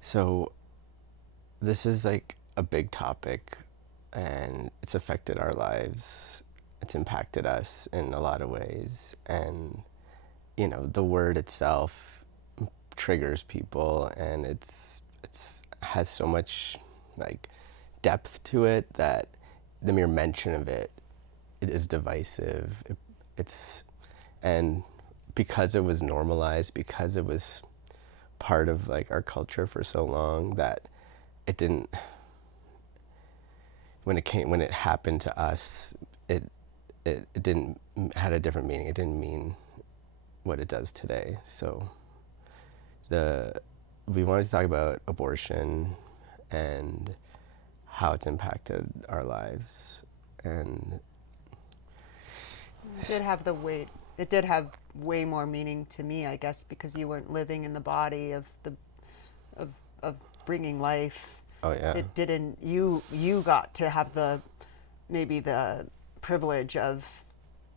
So this is like a big topic, and it's affected our lives. It's impacted us in a lot of ways. And, the word itself triggers people, and it's has so much like depth to it that the mere mention of it is divisive. It's and because it was normalized, because it was part of like our culture for so long, that it didn't when it happened to us, it didn't had a different meaning. It didn't mean what it does today. So the we wanted to talk about abortion and how it's impacted our lives. And It did have the weight. It did have way more meaning to me, I guess, because you weren't living in the body of the of of bringing life. oh yeah, It didn't. You got to have the maybe the privilege of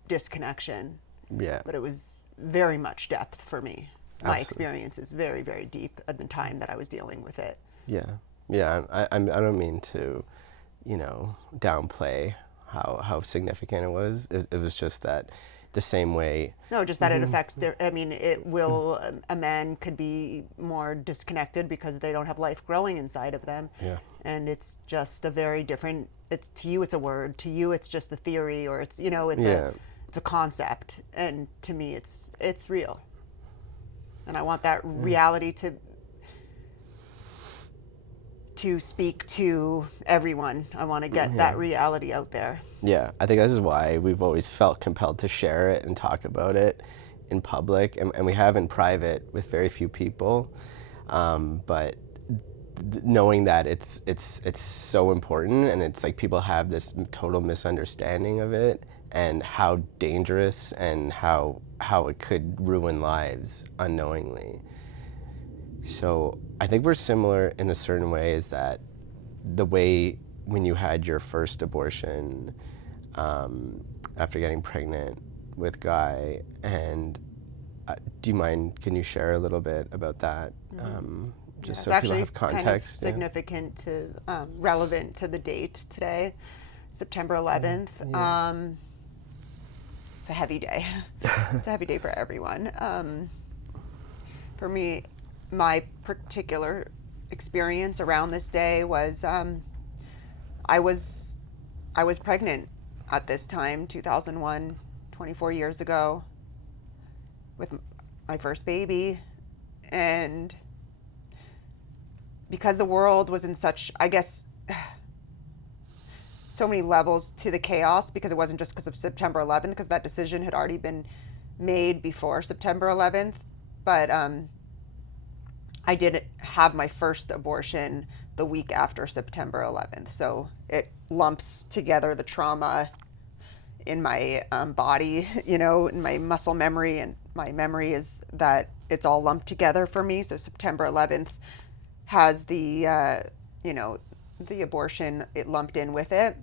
disconnection, yeah, but it was very much depth for me. My absolutely, experience is very, very deep at the time that I was dealing with it. yeah, yeah. I don't mean to, downplay how significant it was. It was just that the same way. No, just that it affects their. I mean, it will. A man could be more disconnected because they don't have life growing inside of them, Yeah, and it's just a very different. It's to you, it's a word. To you, it's just a theory, or yeah, it's a concept, and to me, it's real. And I want that reality to speak to everyone. I want to get yeah. that reality out there. Yeah, I think this is why we've always felt compelled to share it and talk about it in public, and we have in private with very few people. But knowing that it's so important, and it's like people have this total misunderstanding of it, and how dangerous and how it could ruin lives unknowingly. So I think we're similar in a certain way, is that the way when you had your first abortion, after getting pregnant with Guy, and do you mind, can you share a little bit about that, Yeah, just it's so people actually have kind of context? Yeah. significant to relevant to the date today, September 11th. Yeah. It's a heavy day. It's a heavy day for everyone. For me, my particular experience around this day was I was I was pregnant at this time, 2001, 24 years ago, with my first baby, and because the world was in such, I guess, so many levels to the chaos, because it wasn't just because of September 11th, because that decision had already been made before September 11th. But I did have my first abortion the week after September 11th. So it lumps together the trauma in my body, in my muscle memory. And my memory is that it's all lumped together for me. So September 11th has the abortion, it lumped in with it.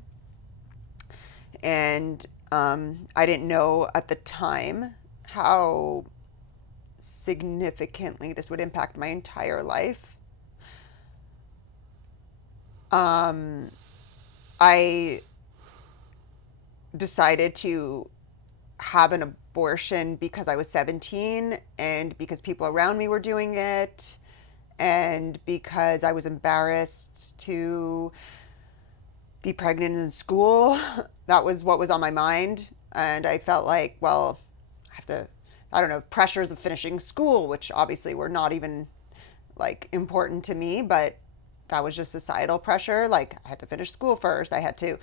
And I didn't know at the time how significantly this would impact my entire life. I decided to have an abortion because I was 17, and because people around me were doing it, and because I was embarrassed to be pregnant in school. That was what was on my mind. And I felt like, well, I have to, I don't know, pressures of finishing school, which obviously were not even like important to me, but that was just societal pressure. Like, I had to finish school first. I had to,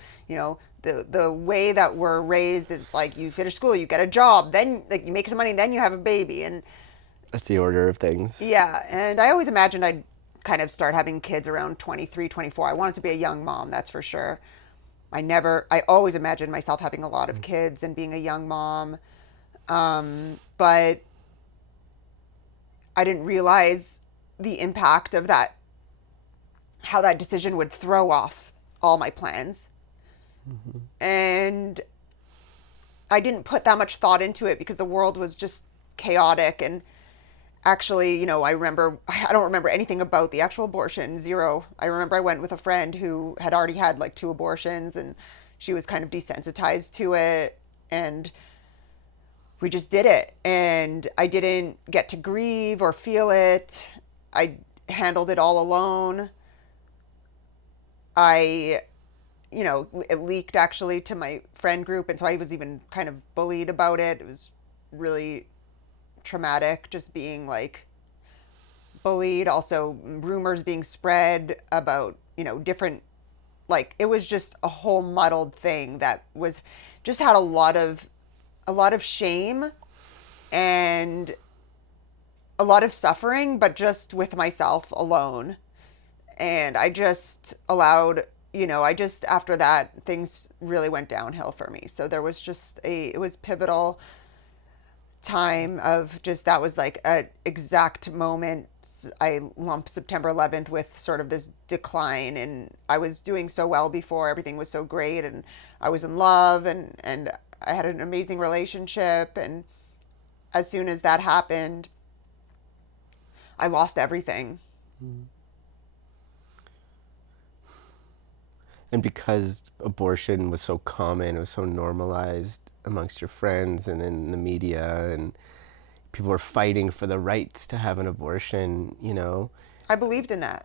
the way that we're raised is like, you finish school, you get a job, then like you make some money, then you have a baby. And That's the order of things. yeah, and I always imagined I'd kind of start having kids around 23, 24. I wanted to be a young mom, that's for sure. I always imagined myself having a lot of kids and being a young mom. But I didn't realize the impact of that, how that decision would throw off all my plans. And I didn't put that much thought into it because the world was just chaotic. And actually, I don't remember anything about the actual abortion, zero. I remember I went with a friend who had already had like two abortions, and she was kind of desensitized to it, and we just did it. And I didn't get to grieve or feel it. I handled it all alone. I, it leaked actually to my friend group, and so I was even kind of bullied about it. It was really traumatic, just being like bullied, also rumors being spread about, different, like it was just a whole muddled thing that was just had a lot of shame and a lot of suffering, but just with myself alone. And I just allowed, I just, after that, things really went downhill for me. So there was just it was pivotal time of just, that was like an exact moment. I lumped September 11th with sort of this decline, and I was doing so well before. Everything was so great, and I was in love, and I had an amazing relationship. And as soon as that happened, I lost everything. And because abortion was so common, it was so normalized amongst your friends and in the media, and people were fighting for the rights to have an abortion, I believed in that.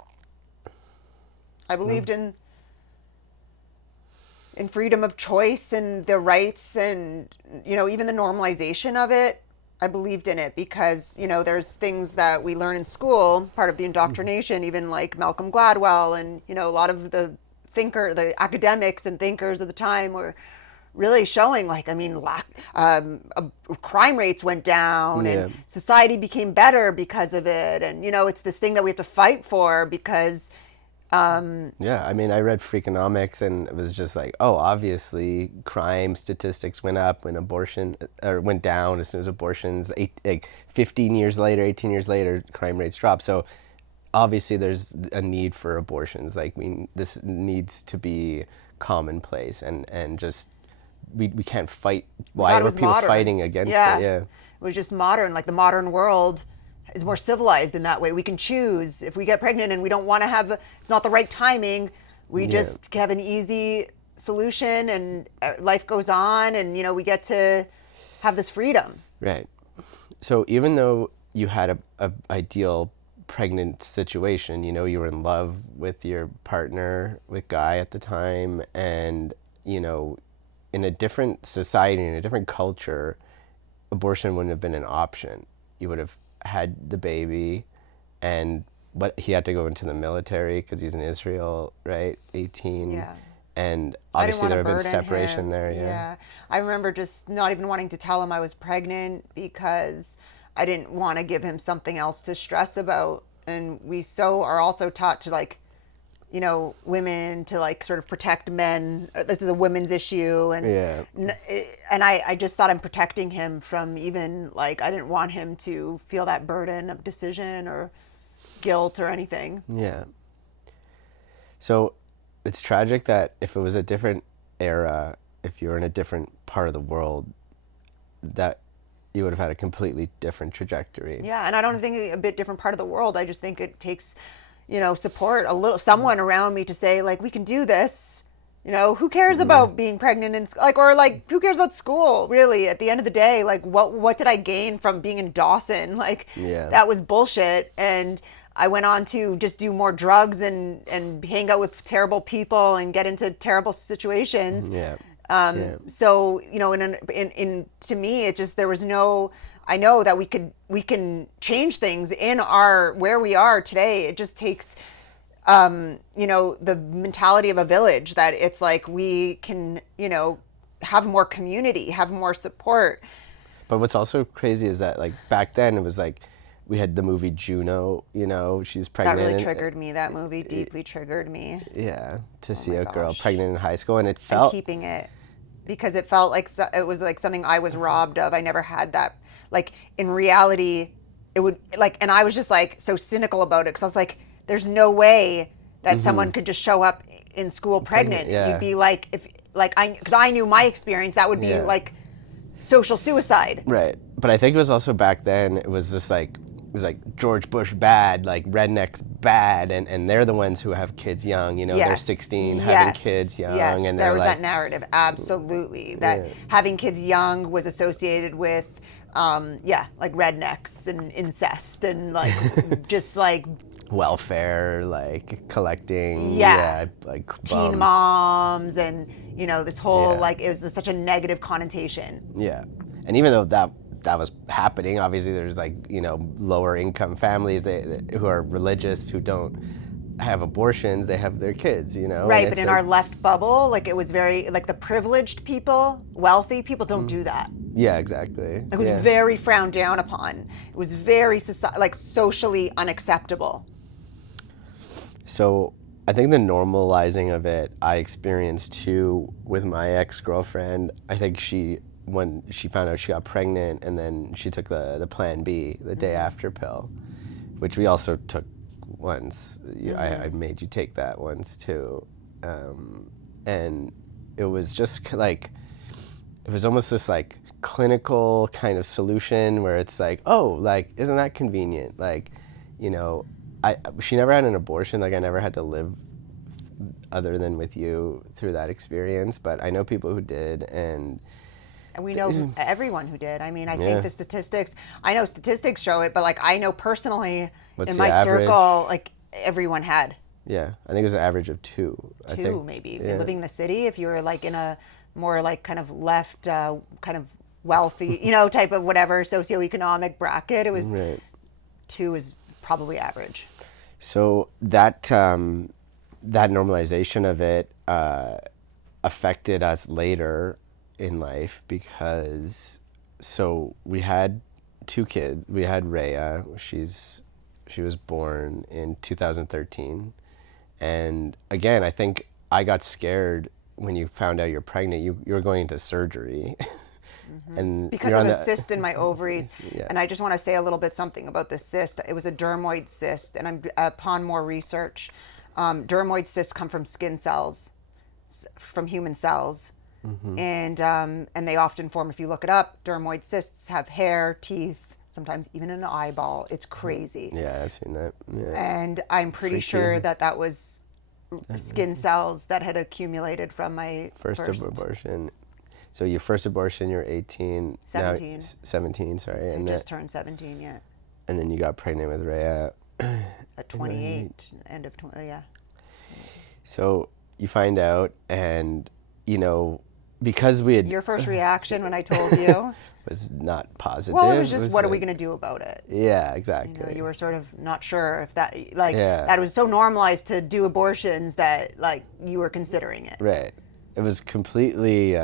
I believed in freedom of choice and the rights, and even the normalization of it. I believed in it because there's things that we learn in school, part of the indoctrination, even like Malcolm Gladwell, and a lot of the academics and thinkers of the time were really showing, like, I mean, crime rates went down, Yeah. and society became better because of it. And it's this thing that we have to fight for because Yeah, I mean, I read Freakonomics, and it was just like, oh, obviously crime statistics went up when abortion, or went down as soon as abortions, 15 years later, 18 years later, crime rates dropped. So obviously there's a need for abortions. Like, this needs to be commonplace, and just, we can't fight. Why God are was people modern. fighting against Yeah. it? Yeah. It was just modern. Like the modern world is more civilized in that way. We can choose if we get pregnant and we don't want to have, it's not the right timing. We Yeah. just have an easy solution, and life goes on, and we get to have this freedom. Right. So even though you had a ideal pregnant situation, you were in love with your partner, with Guy at the time, and in a different society, in a different culture, abortion wouldn't have been an option. You would have had the baby, but he had to go into the military because he's in Israel, right? 18. Yeah. And I didn't obviously want there to would have been burden separation him. there. Yeah. I remember just not even wanting to tell him I was pregnant because I didn't want to give him something else to stress about. And we are also taught to, like, women to, like, sort of protect men. This is a women's issue. And Yeah. and I just thought I'm protecting him from, even, like, I didn't want him to feel that burden of decision or guilt or anything. Yeah. So it's tragic that if it was a different era, if you were in a different part of the world, that you would have had a completely different trajectory. Yeah, and I don't think a bit different part of the world. I just think it takes, support, someone around me to say, like, we can do this. Who cares about being pregnant and who cares about school? Really, at the end of the day, like, what did I gain from being in Dawson? Like, Yeah. that was bullshit. And I went on to just do more drugs and hang out with terrible people and get into terrible situations. Yeah. So, in to me, it just, there was no, I know that we can change things in where we are today. It just takes, the mentality of a village, that it's like we can, have more community, have more support. But what's also crazy is that, like, back then it was like, we had the movie Juno, she's That pregnant. really and- triggered me. That movie deeply triggered me. Yeah, to see my a girl gosh. pregnant in high school, and it I'm felt. keeping it because it felt like it was like something I was robbed of. I never had that. Like, in reality, it would, like, and I was just like so cynical about it because I was like, there's no way that someone could just show up in school pregnant. Yeah. You'd be like, because I knew my experience, that would be Yeah. like social suicide. Right. But I think it was also back then, it was just like, it was like George Bush bad, like rednecks bad, and they're the ones who have kids young. You know, they're Yes, 16, having yes, kids yes. young, and There they're was like, that narrative, absolutely, that yeah, having kids young was associated with, yeah, like rednecks and incest and like just like, welfare, like collecting, yeah, yeah, like teen bums, moms and this whole yeah, like it was such a negative connotation. yeah. And even though that was happening, obviously there's like lower income families who are religious who don't have abortions, they have their kids, and Right, but it's in like, our left bubble, like it was very like the privileged people, wealthy people don't do that. yeah, exactly, It was yeah. very frowned down upon. It was very like socially unacceptable. So I think the normalizing of it I experienced too with my ex-girlfriend. I think when she found out she got pregnant, and then she took the Plan B, the day after pill, which we also took once. I made you take that once too. And it was just like, it was almost this like clinical kind of solution where it's like, oh, like, isn't that convenient? Like, you know, she never had an abortion. Like, I never had to live other than with you through that experience. But I know people who did, and And we know everyone who did. I mean, I think yeah. the statistics, I know statistics show it, but like I know personally What's in the my average? circle, like everyone had Yeah, I think it was an average of two. I two think, maybe. yeah. And living in the city, if you were like in a more like kind of left, kind of wealthy, type of whatever socioeconomic bracket, it was Right. two is probably average. So that normalization of it affected us later in life because so we had two kids. We had Rhea. She was born in 2013, and again, I think I got scared when you found out you're pregnant. You were going into surgery, and Because you're of on a the cyst in my ovaries. yeah. And I just want to say a little bit something about this cyst. It was a dermoid cyst, and upon more research, dermoid cysts come from skin cells, from human cells. And they often form, if you look it up, dermoid cysts have hair, teeth, sometimes even an eyeball. It's crazy. Yeah, I've seen that. Yeah. And I'm pretty Freaky. sure that was skin cells that had accumulated from my First first. abortion. So your first abortion, you're 18. 17. Now, 17, sorry. I And just turned 17 yet. and then you got pregnant with Rhea. At 28, end of 20, yeah. So you find out, and because we had Your first reaction when I told you? was not positive. Well, it was just, what are we like- going to do about it? Yeah, exactly. You were sort of not sure if that, like, Yeah. that was so normalized to do abortions that, like, you were considering it. Right. It was completely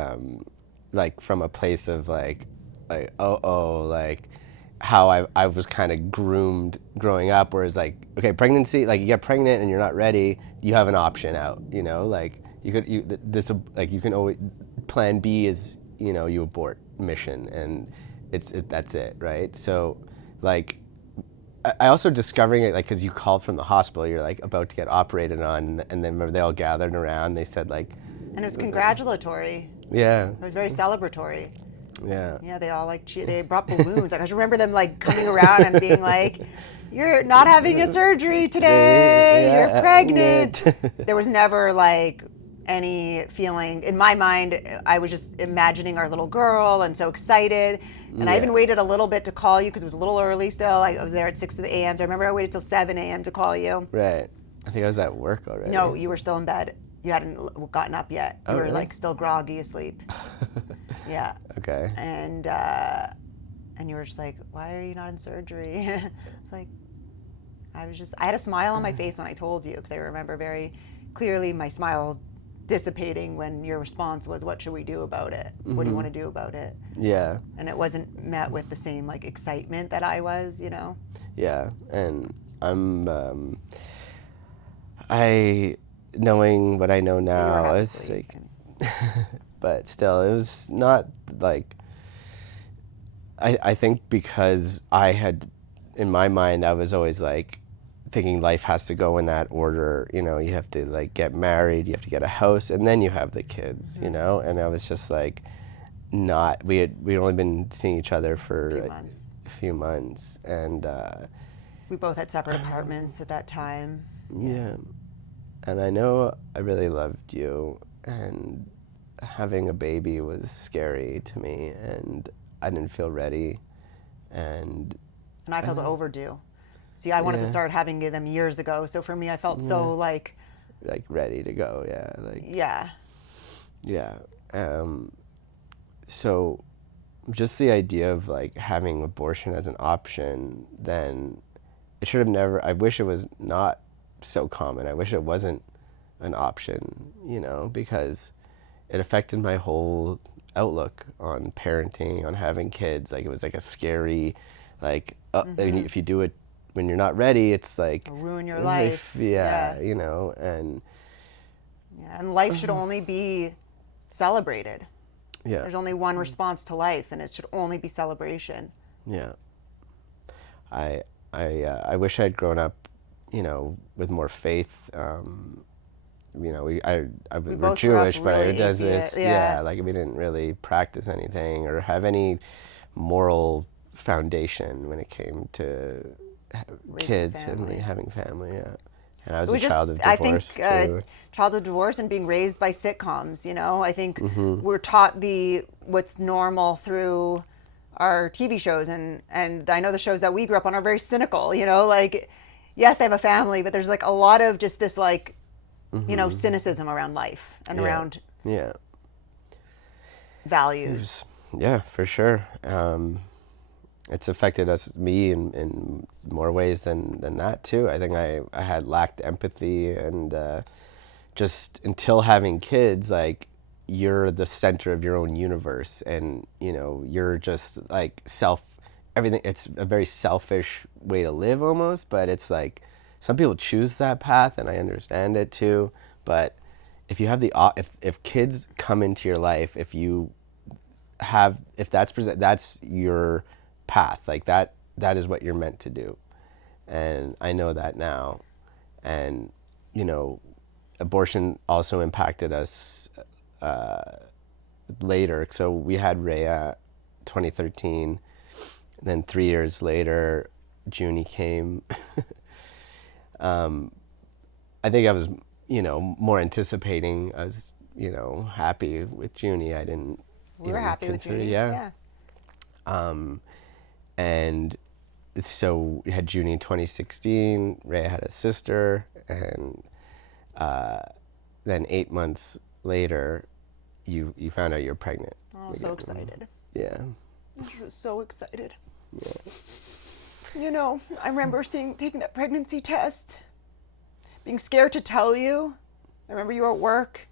like from a place of like like how I was kind of groomed growing up, whereas like, okay, pregnancy, like you get pregnant and you're not ready, you have an option out, like you can always, plan B is, you abort mission, and that's it, right? So like, I also discovering it, like, because you called from the hospital, you're like about to get operated on, and then remember they all gathered around, they said like, And it was congratulatory. yeah, It was very celebratory. yeah. Yeah, they all like they brought balloons. Like, I just remember them like coming around and being like, "You're not having a surgery today. Yeah, You're pregnant." There was never like any feeling in my mind. I was just imagining our little girl and so excited. And I even waited a little bit to call you because it was a little early still. I was there at 6 a.m. So I remember I waited till 7 a.m. to call you. Right. I think I was at work already. No, you were still in bed. You hadn't gotten up yet. You Oh, were really? like still groggy asleep. Yeah. Okay. And you were just like, why are you not in surgery? It's like, I had a smile on my face when I told you, because I remember very clearly my smile dissipating when your response was, what should we do about it? What do you want to do about it? Yeah. And it wasn't met with the same like excitement that I was, Yeah. And I'm I knowing what I know You were now, half it's asleep. like, but still, it was not like, I think because I had, in my mind, I was always like thinking life has to go in that order. You have to like get married, you have to get a house, and then you have the kids. And I was just like, not. We'd only been seeing each other for Few like, months. few months, and We both had separate apartments at that time. Yeah. yeah, and I know I really loved you, and having a baby was scary to me, and I didn't feel ready, and And I felt overdue. See, I wanted to yeah, start having them years ago. So for me, I felt yeah, so like, like ready to go, yeah, like yeah. yeah. Um, so just the idea of like having abortion as an option, then it should have never. I wish it was not so common. I wish it wasn't an option, because it affected my whole outlook on parenting, on having kids. Like it was like a scary, like if you do it when you're not ready, it's like It'll ruin your life. yeah, Yeah. and Yeah. And life should only be celebrated. yeah, There's only one response to life, and it should only be celebration. yeah. I I wish I'd grown up, with more faith. We We're both grew up Jewish, but really it does atheist. this, Yeah. like we didn't really practice anything or have any moral foundation when it came to Raising a kids and family. having family. Yeah, and I was We a child just, of I think, divorce too. child of divorce and being raised by sitcoms. I think we're taught what's normal through our TV shows, and I know the shows that we grew up on are very cynical. Like, yes, they have a family, but there's like a lot of just this like, cynicism around life and Yeah, around yeah, values. yeah, for sure. It's affected me in more ways than that too. I think I had lacked empathy, and just until having kids, like you're the center of your own universe, and you're just like everything. It's a very selfish way to live almost, but it's like some people choose that path, and I understand it too. But if you have if kids come into your life, if that's your path, like that is what you're meant to do, and I know that now. And abortion also impacted us later. So we had Rhea 2013, and then 3 years later Junie came. I think I was more anticipating. I was happy with Junie. I didn't We were even happy with consider, Junie. yeah. Yeah. And so we had Junie in 2016. Rhea had a sister, and then 8 months later, you found out you're pregnant. Oh, so excited. Yeah. I was so excited. I remember taking that pregnancy test, being scared to tell you. I remember you were at work.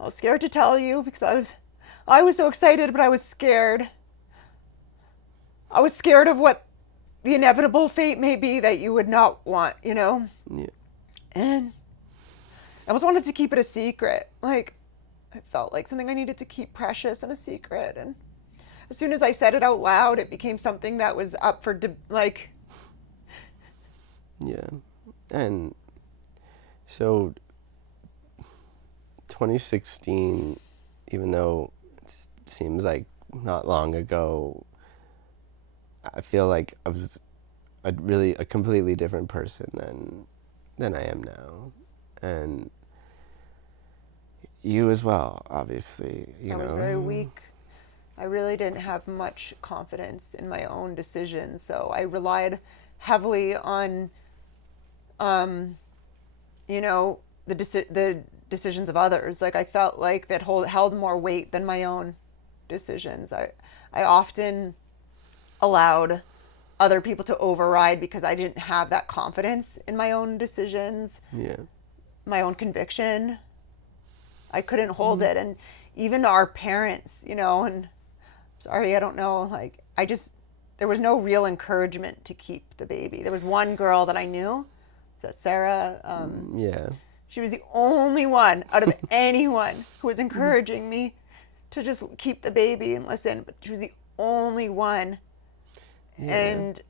I was scared to tell you because I was so excited, but I was scared. I was scared of what the inevitable fate may be that you would not want, Yeah. And I almost wanted to keep it a secret. Like, it felt like something I needed to keep precious and a secret. And as soon as I said it out loud, it became something that was up for, Yeah. And so 2016, even though it seems like not long ago, I feel like I was a completely different person than I am now. And you as well, obviously, I was very weak. I really didn't have much confidence in my own decisions, so I relied heavily on, the decisions of others. Like I felt like that held more weight than my own decisions. I often allowed other people to override because I didn't have that confidence in my own decisions, Yeah. my own conviction. I couldn't hold it. And even our parents, and sorry, I don't know, like, there was no real encouragement to keep the baby. There was one girl that I knew, that Sarah, Yeah. she was the only one out of anyone who was encouraging me to just keep the baby and listen, but she was the only one. Yeah. And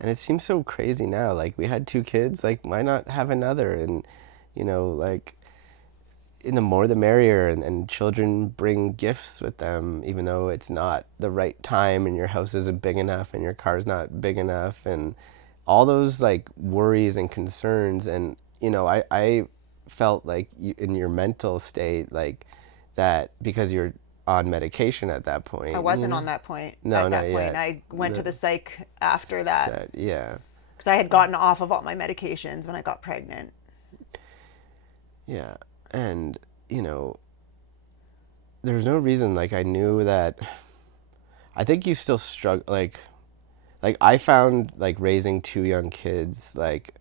it seems so crazy now. Like we had 2 kids, like why not have another? And like in the more the merrier, and children bring gifts with them even though it's not the right time and your house isn't big enough and your car's not big enough and all those like worries and concerns. And I felt like in your mental state, like that, because you're on medication at that I point, wasn't on that point no, at not that point. yet. I went to The the psych after that set, yeah, because I had gotten off of all my medications when I got pregnant. yeah. And you know there's no reason, like I knew that. I think you still struggle, like I found like raising two young kids, like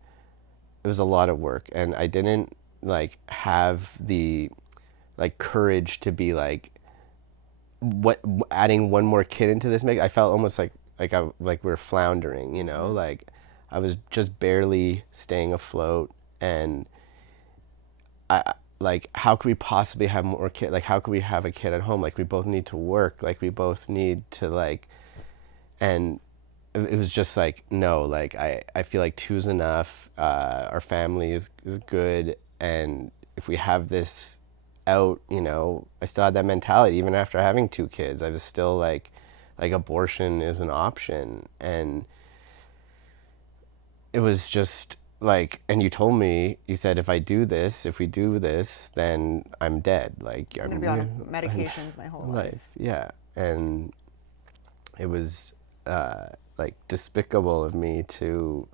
it was a lot of work, and I didn't like have the like courage to be like, what, adding one more kid into this mix. I felt almost like we're floundering, Mm-hmm. like I was just barely staying afloat. And I like, how could we possibly have more kid, like how could we have a kid at home? Like we both need to work, like we both need to like. And it was just like, no, like I feel like two's enough. Our family is good, and if we have this out, I still had that mentality even after having two kids. I was still like abortion is an option. And it was just like, and you told me, you said, if we do this, then I'm dead. Like I'm going to be on medications my whole life. life, yeah. And it was like despicable of me to,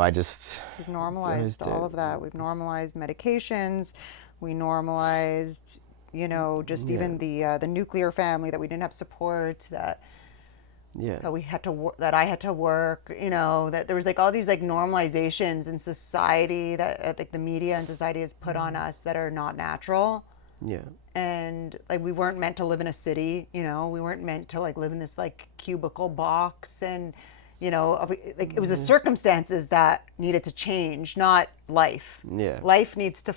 I just We've realized normalized it. all of that. We've normalized medications. We normalized, just Yeah, even the nuclear family, that we didn't have support, yeah, that we had to that I had to work, that there was like all these like normalizations in society that like the media and society has put on us that are not natural. yeah, And like we weren't meant to live in a city, we weren't meant to like live in this like cubicle box. And like it was the circumstances that needed to change, not life. yeah, Life needs to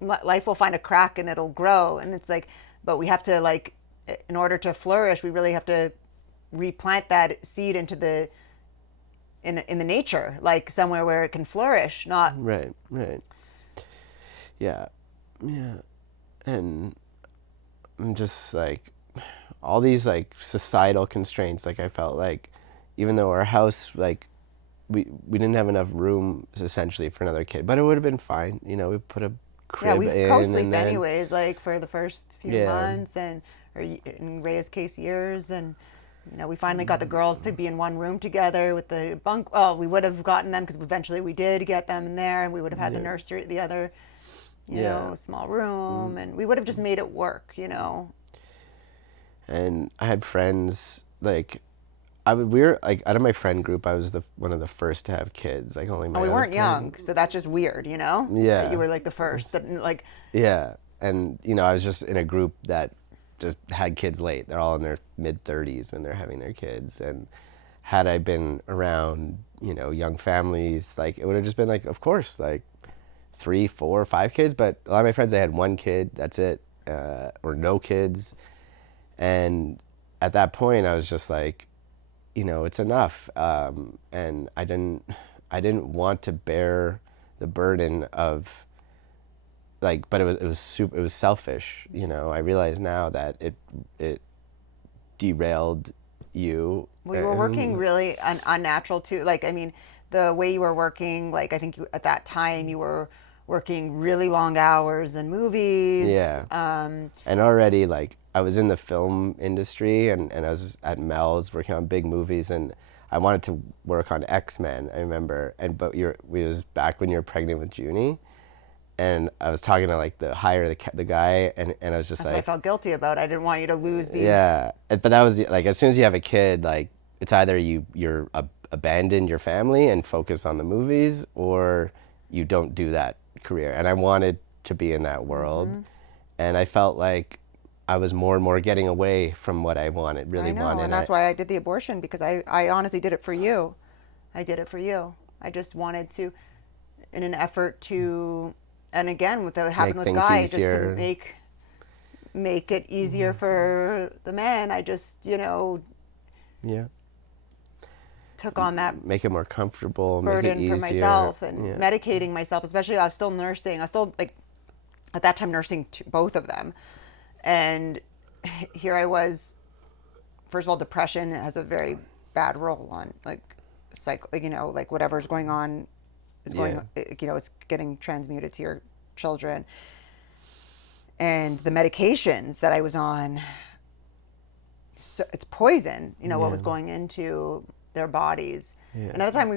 life will find a crack and it'll grow. And it's like, but we have to like, in order to flourish, we really have to replant that seed into the in the nature, like somewhere where it can flourish, not. right, right, yeah, yeah. And I'm just like, all these like societal constraints, like I felt like, even though our house, like we didn't have enough room essentially for another kid, but it would have been fine. We put a Yeah, crib we in, and co-sleep then anyways, like for the first few yeah, months, and or in Rhea's case years. And we finally got the girls to be in one room together with the bunk. Well, we would have gotten them because eventually we did get them in there, and we would have had the yeah, nursery, the other, yeah. small room, and we would have just made it work. And I had friends like, we were like, out of my friend group, I was the one of the first to have kids. Like only And my we other weren't young, friend. so that's just weird, that you Yeah, were like the first. That like, yeah. And I was just in a group that just had kids late. They're all in their mid 30s when they're having their kids. And had I been around, young families, like it would have just been like, of course, like 3, 4, 5 kids. But a lot of my friends, they had one kid, that's it, or no kids. And at that point, I was just like, it's enough. And I didn't want to bear the burden of, like, but it was selfish. I realize now that it derailed you. we were working really unnatural too. Like, I mean, the way you were working, like I think at that time you were working really long hours in movies. Yeah. And already, like, I was in the film industry, and I was at Mel's working on big movies, and I wanted to work on X-Men, I remember. But we was back when you were pregnant with Junie, and I was talking to like the guy, and I was just That's what I like, felt guilty about. I didn't want you to lose these. yeah. But that was like, as soon as you have a kid, like it's either you're abandon your family and focus on the movies, or you don't do that career. And I wanted to be in that world, Mm-hmm. and I felt like I was more and more getting away from what I I really know, wanted. and that's why I did the abortion, because I honestly did it for you. I did it for you. I just wanted to, in an effort to, and again, with what happened Make with things Guy, just to easier. make it easier for the men. I just, Yeah. took on that Make it more comfortable, make it burden for easier. myself and Yeah. medicating myself, especially I was still nursing. I was still like at that time nursing both of them. And here I was, first of all, depression has a very bad role on like like, like whatever's going on is Yeah. going, it's getting transmuted to your children. And the medications that I was on, so it's poison, what Yeah. was going into their bodies. Yeah. Another time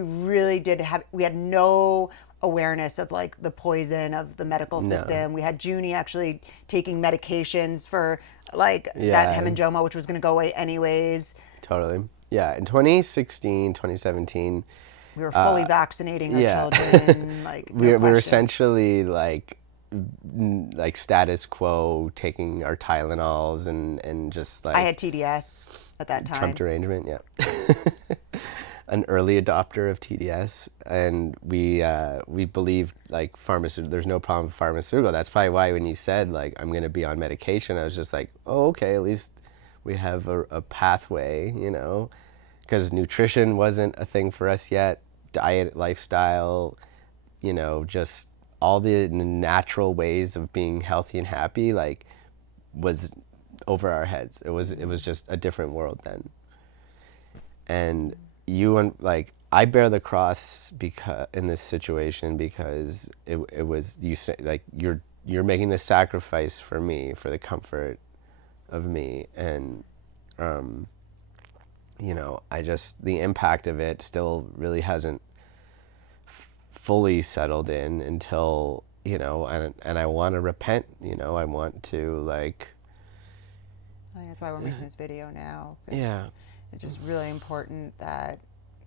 we had no awareness of like the poison of the medical No. system. We had Junie actually taking medications for like that Yeah. hemangioma, which was going to go away anyways. Totally. Yeah. In 2016, 2017, We were fully vaccinating our yeah, children, like no we were question. essentially like status quo, taking our Tylenols and just I like had TDS at that Trump time. derangement. Yeah. An early adopter of TDS, and we believed like pharmaceutical. There's no problem with pharmaceutical. That's probably why when you said like I'm gonna be on medication, I was just like, oh, okay, at least we have a pathway, because nutrition wasn't a thing for us yet. Diet, lifestyle, just all the natural ways of being healthy and happy, like was over our heads. It was just a different world then. And you and like I bear the cross because in this situation because it was you say like you're making the sacrifice for me for the comfort of me and um I just the impact of it still really hasn't fully settled in until and I want to repent. I want to like I think that's why we're making this video now. 'Cause yeah. it's just really important that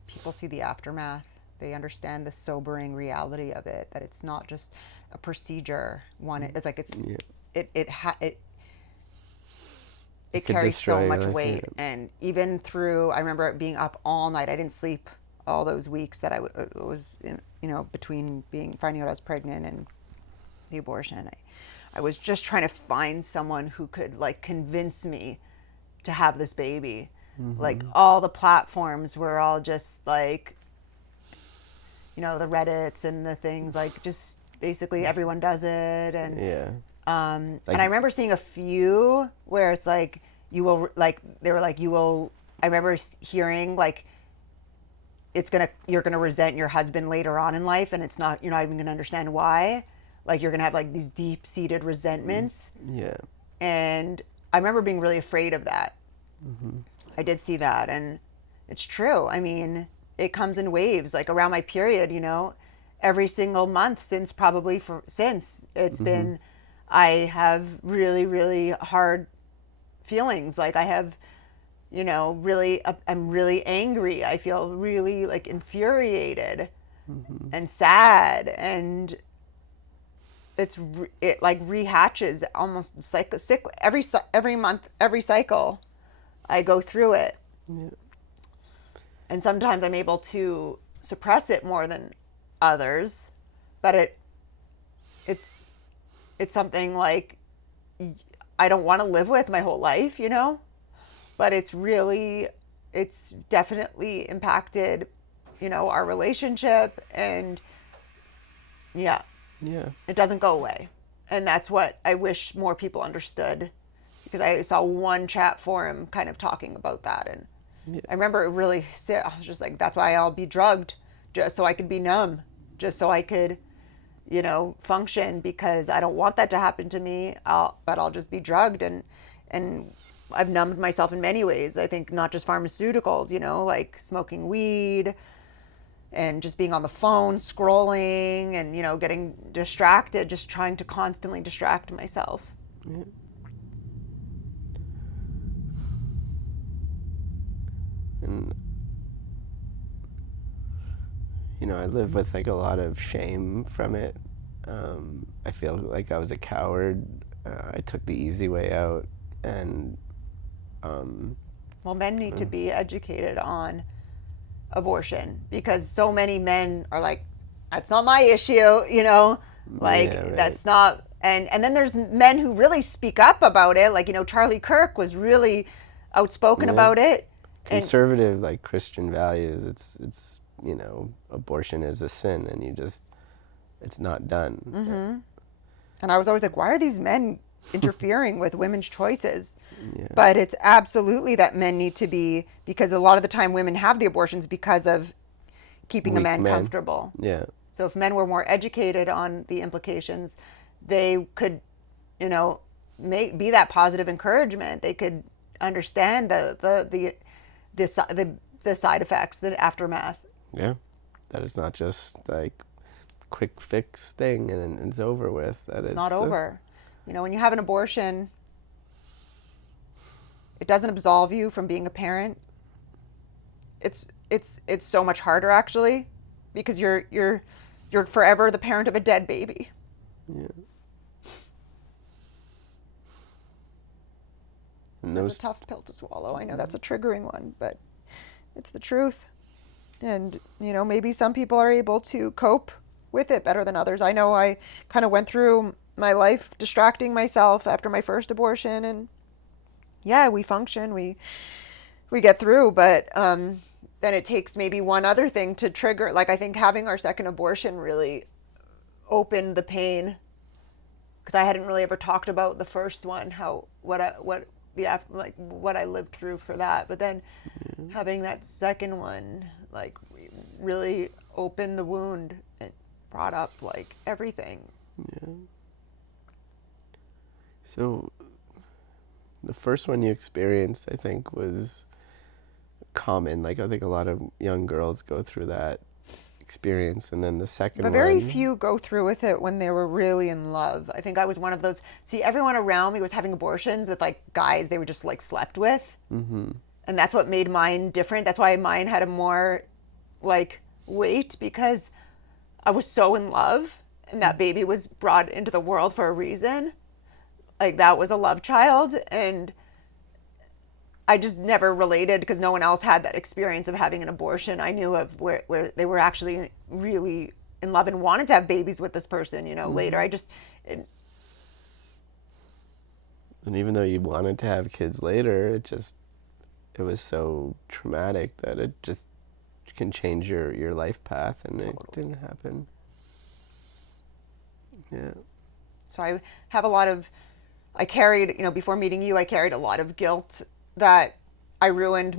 people see the aftermath. They understand the sobering reality of it. That it's not just a procedure. One, it's like Yeah. it Could carries so destroy your much life. weight. And even through, I remember being up all night. I didn't sleep all those weeks that was in, between finding out I was pregnant and the abortion. I was just trying to find someone who could like convince me to have this baby. Like all the platforms were all just like, the Reddits and the things like just basically everyone does it. And Yeah. and I remember seeing a few where it's like you will like they were like you will. I remember hearing like you're gonna resent your husband later on in life, and you're not even gonna understand why. Like you're gonna have like these deep seated resentments. Yeah. And I remember being really afraid of that. I did see that, and it's true. I mean, it comes in waves. Like around my period, every single month since it's been, I have really, really hard feelings. Like I have, I'm really angry. I feel really like infuriated and sad, and it like rehatches almost every month, every cycle. I go through it. Yeah. And sometimes I'm able to suppress it more than others, but it's something like I don't want to live with my whole life, but it's definitely impacted, our relationship. And yeah, Yeah. it doesn't go away. And that's what I wish more people understood, because I saw one chat forum kind of talking about that. And Yeah. I remember it really, I was just like, that's why I'll be drugged, just so I could be numb, just so I could, function, because I don't want that to happen to me. But I'll just be drugged. And I've numbed myself in many ways. I think not just pharmaceuticals, like smoking weed and just being on the phone, scrolling and, getting distracted, just trying to constantly distract myself. Yeah. And I live with like a lot of shame from it. I feel like I was a coward. I took the easy way out, and Well, men need to be educated on abortion, because so many men are like, that's not my issue, like yeah, right. that's not. And then there's men who really speak up about it, like, Charlie Kirk was really outspoken Yeah. about it. And Conservative like Christian values. It's abortion is a sin, and it's not done. And I was always like, why are these men interfering with women's choices? Yeah. But it's absolutely that men need to be, because a lot of the time women have the abortions because of keeping a Weak man men. comfortable. Yeah. So if men were more educated on the implications, they could, you know, be that positive encouragement. They could understand the side effects, the aftermath. Yeah. That is not just like quick fix thing and it's over with. That It's not is over. When you have an abortion, it doesn't absolve you from being a parent. It's so much harder actually, because you're forever the parent of a dead baby. yeah. And That's a those tough pill to swallow. I know that's a triggering one, but it's the truth. And, maybe some people are able to cope with it better than others. I know I kind of went through my life distracting myself after my first abortion, and yeah, we function, we get through, but then it takes maybe one other thing to trigger. Like, I think having our second abortion really opened the pain, because I hadn't really ever talked about the first one, what I lived through for that. But then having that second one, like, really opened the wound and brought up like everything. yeah. So the first one you experienced, I think, was common. Like I think a lot of young girls go through that experience, and then the second But very one. few go through with it when they were really in love. I think I was one of those. See, everyone around me was having abortions with like guys they were just like slept with. Mm-hmm. And that's what made mine different. That's why mine had a more like weight, because I was so in love and that baby was brought into the world for a reason. Like, that was a love child, and I just never related because no one else had that experience of having an abortion. I knew of where they were actually really in love and wanted to have babies with this person, later. And even though you wanted to have kids later, it was so traumatic that it just can change your life path, and it didn't happen. Yeah. So I carried, before meeting you, I carried a lot of guilt that I ruined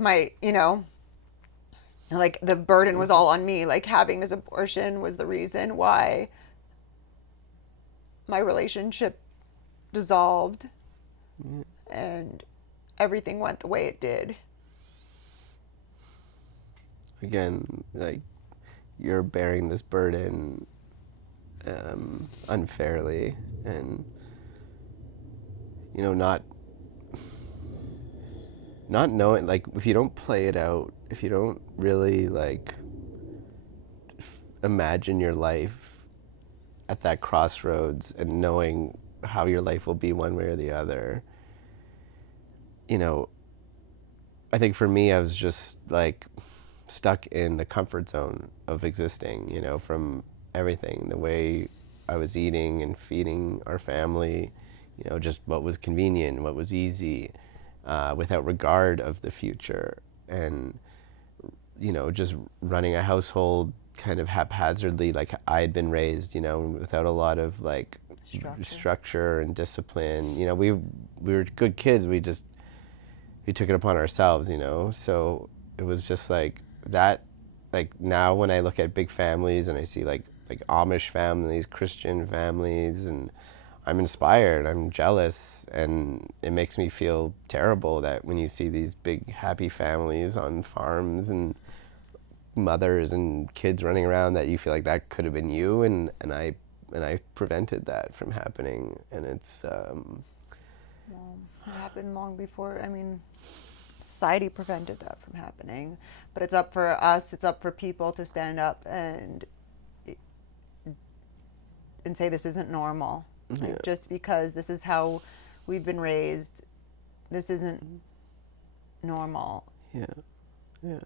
like the burden was all on me. Like, having this abortion was the reason why my relationship dissolved and everything went the way it did. Again, like, you're bearing this burden unfairly, and not knowing, like, if you don't play it out, if you don't really like imagine your life at that crossroads and knowing how your life will be one way or the other, I think for me, I was just like stuck in the comfort zone of existing, from everything, the way I was eating and feeding our family, just what was convenient, what was easy, without regard of the future. And, just running a household kind of haphazardly, like I had been raised, without a lot of like structure and discipline. We were good kids. We took it upon ourselves, So it was just like that. Like, now when I look at big families and I see like Amish families, Christian families, and I'm inspired, I'm jealous, and it makes me feel terrible that when you see these big happy families on farms and mothers and kids running around, that you feel like that could have been you, and I prevented that from happening. And it's Well, it happened long before. I mean, society prevented that from happening, but it's up for us, it's up for people to stand up and say this isn't normal. yeah. Like, just because this is how we've been raised, this isn't normal. Yeah. Yeah.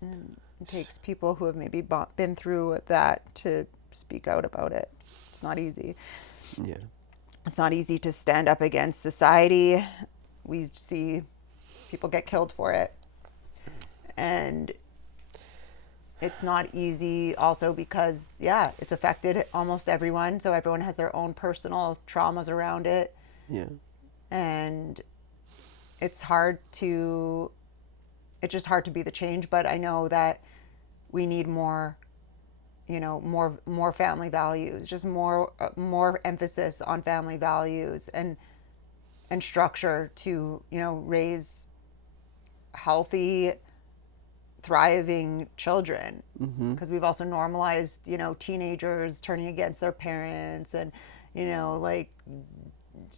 And it takes people who have maybe been through that to speak out about it. It's not easy. Yeah. It's not easy to stand up against society. We see people get killed for it. And it's not easy also because, yeah, it's affected almost everyone. So everyone has their own personal traumas around it. Yeah. And it's hard to, it's just hard to be the change. But I know that we need more, more family values, just more emphasis on family values and structure to, raise healthy, thriving children, Mm-hmm. because we've also normalized, teenagers turning against their parents and, like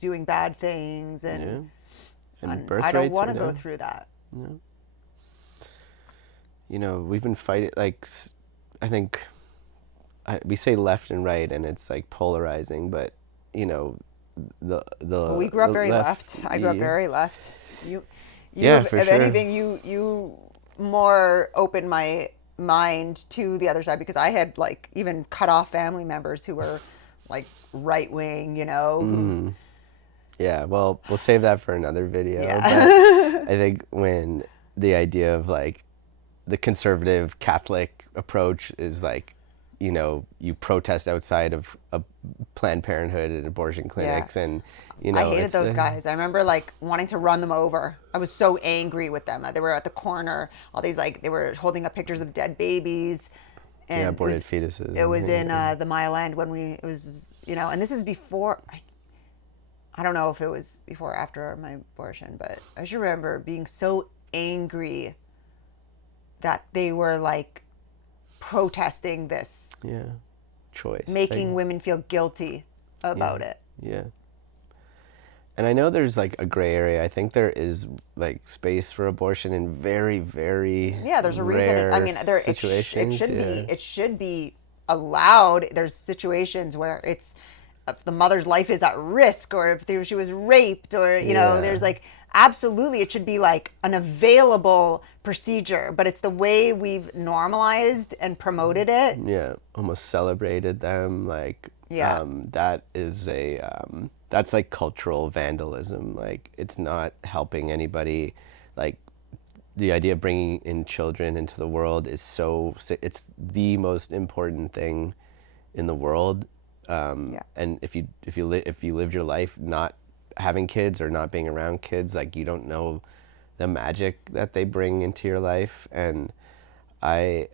doing bad things, Yeah. And and birth I don't rates want are to go down. through that. Yeah. We've been fighting, like, I think we say left and right, and it's like polarizing, but you know, Well, we grew the up very left, left. I grew up very left. You yeah, have, for if sure. anything, you more opened my mind to the other side, because I had like even cut off family members who were like right wing, who, Mm. Yeah, well, we'll save that for another video, but yeah. I think when the idea of like the conservative Catholic approach is like, you protest outside of Planned Parenthood and abortion Yeah. clinics, and I hated it's those guys. I remember like wanting to run them over. I was so angry with them. They were at the corner. All these, like, they were holding up pictures of dead babies, yeah, and aborted fetuses it and was in things. the Mile End when it was, and this is before. I don't know if it was before or after my abortion, but I just remember being so angry that they were like protesting this, Yeah, choice. Like, making women feel guilty yeah, about it. yeah. And I know there's like a gray area. I think there is like space for abortion in very, very Yeah, there's a reason. I rare mean, it situations. should be, Yeah. allowed. There's situations where it's, if the mother's life is at risk, or if she was raped, or Yeah. there's like, absolutely, it should be like an available procedure. But it's the way we've normalized and promoted it. Yeah. Almost celebrated them. Like, Yeah, that is that's like cultural vandalism. Like, it's not helping anybody. Like, the idea of bringing in children into the world is it's the most important thing in the world. yeah. And if you lived your life not having kids or not being around kids, like, you don't know the magic that they bring into your life. And I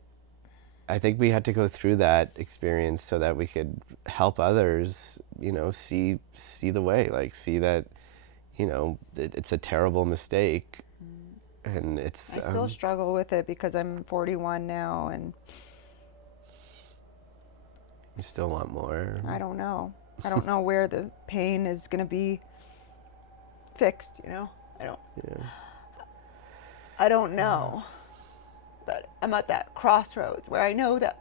I think we had to go through that experience so that we could help others, see the way, like, see that, it's a terrible mistake, and it's I still struggle with it because I'm 41 now, and you still want more. I don't know. I don't know where the pain is going to be fixed, I don't Yeah. I don't know. But I'm at that crossroads where I know that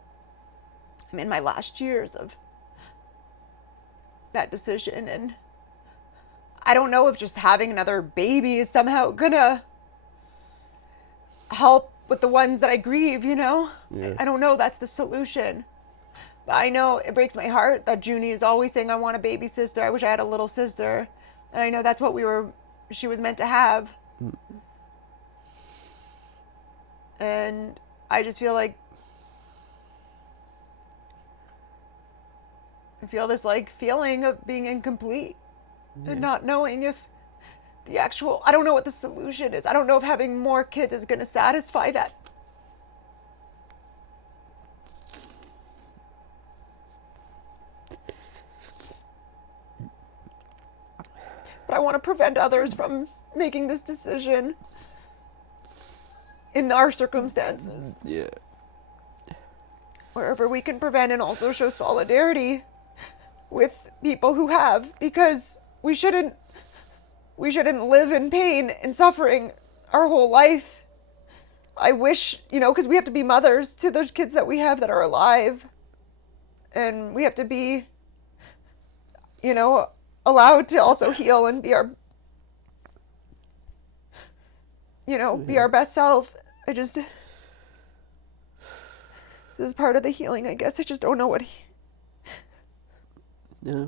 I'm in my last years of that decision, and I don't know if just having another baby is somehow gonna help with the ones that I grieve, Yeah. I don't know that's the solution. But I know it breaks my heart that Junie is always saying, I want a baby sister. I wish I had a little sister. And I know that's what she was meant to have. And I just feel like I feel this like feeling of being incomplete and not knowing if I don't know what the solution is. I don't know if having more kids is going to satisfy that. But I want to prevent others from making this decision in our circumstances. Yeah. Wherever we can prevent, and also show solidarity with people who have, because we shouldn't live in pain and suffering our whole life. I wish, because we have to be mothers to those kids that we have that are alive, and we have to be, allowed to also heal and be our, be our best self. This is part of the healing, I guess. I just don't know what Yeah.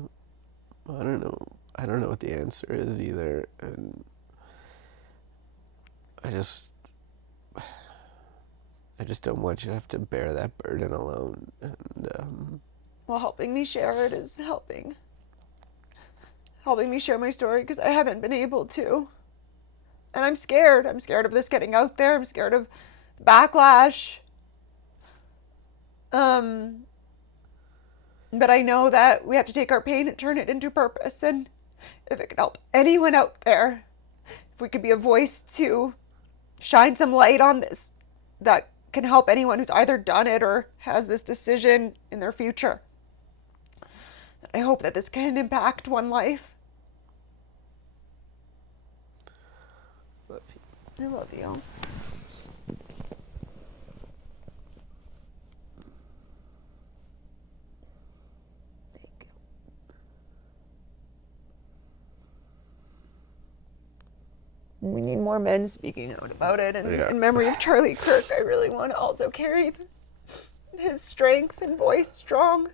Well, I don't know. I don't know what the answer is either, and I just I just don't want you to have to bear that burden alone. And Well, helping me share it is helping me share my story because I haven't been able to. And I'm scared. I'm scared of this getting out there. I'm scared of backlash. But I know that we have to take our pain and turn it into purpose. And if it could help anyone out there, if we could be a voice to shine some light on this, that can help anyone who's either done it or has this decision in their future. I hope that this can impact one life. love you. I love you. We need more men speaking out about it. And Yeah. in memory of Charlie Kirk, I really want to also carry his strength and voice strong.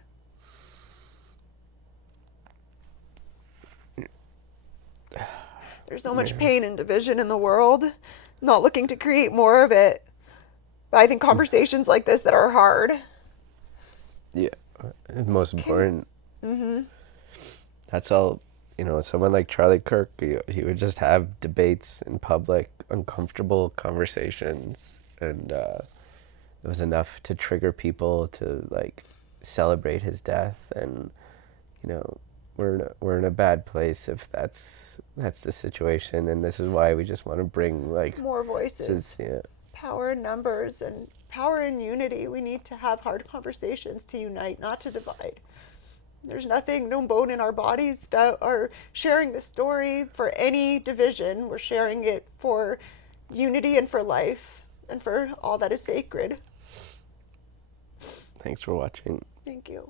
There's so much pain and division in the world. I'm not looking to create more of it. But I think conversations like this that are hard. Yeah, it's most important. That's all. Someone like Charlie Kirk, he would just have debates in public, uncomfortable conversations, and it was enough to trigger people to like celebrate his death. And we're in a bad place if that's the situation. And this is why we just want to bring like More voices. yeah. Power in numbers and power in unity. We need to have hard conversations to unite, not to divide. There's no bone in our bodies that are sharing the story for any division. We're sharing it for unity and for life and for all that is sacred. Thanks for watching. Thank you.